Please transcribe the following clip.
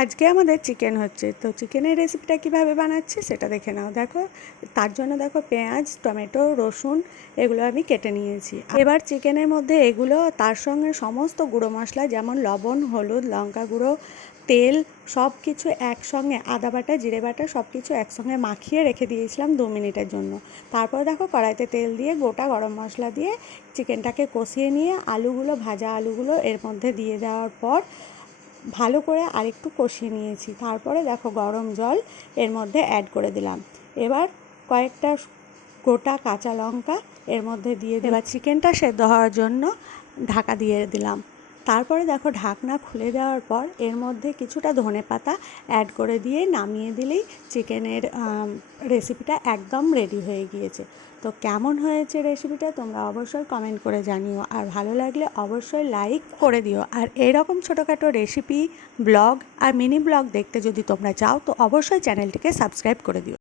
আজকে আমাদের চিকেন হচ্ছে, তো চিকেনের রেসিপিটা কিভাবে বানাচ্ছি সেটা দেখে নাও। দেখো, তার জন্য দেখো পেঁয়াজ, টমেটো, রসুন এগুলো আমি কেটে নিয়েছি। এবার চিকেনের মধ্যে এগুলো, তার সঙ্গে সমস্ত গুঁড়ো মশলা যেমন লবণ, হলুদ, লঙ্কা গুঁড়ো, তেল সব কিছু একসঙ্গে, আদা বাটা, জিরে বাটা সব কিছু একসঙ্গে মাখিয়ে রেখে দিয়েছিলাম 2 মিনিটের জন্য। তারপর দেখো কড়াইতে তেল দিয়ে গোটা গরম মশলা দিয়ে চিকেনটাকে কষিয়ে নিয়ে ভাজা আলুগুলো এর মধ্যে দিয়ে দেওয়ার পর ভালো করে আরেকটু কষিয়ে নিয়েছি। তারপরে দেখো গরম জল এর মধ্যে অ্যাড করে দিলাম। এবার কয়েকটা গোটা কাঁচা লঙ্কা এর মধ্যে দিয়ে এবার চিকেনটা সেদ্ধ হওয়ার জন্য ঢাকা দিয়ে দিলাম। তারপরে দেখো ঢাকনা খুলে দেওয়ার পর এর মধ্যে কিছুটা ধনেপাতা অ্যাড করে দিয়ে নামিয়ে দিলেই চিকেনের রেসিপিটা একদম রেডি হয়ে গিয়েছে। তো কেমন হয়েছে রেসিপিটা তোমরা অবশ্যই কমেন্ট করে জানিও, আর ভালো লাগলে অবশ্যই লাইক করে দিও। আর এরকম ছোটোখাটো রেসিপি, ব্লগ আর মিনি ব্লগ দেখতে যদি তোমরা চাও তো অবশ্যই চ্যানেলটিকে সাবস্ক্রাইব করে দিও।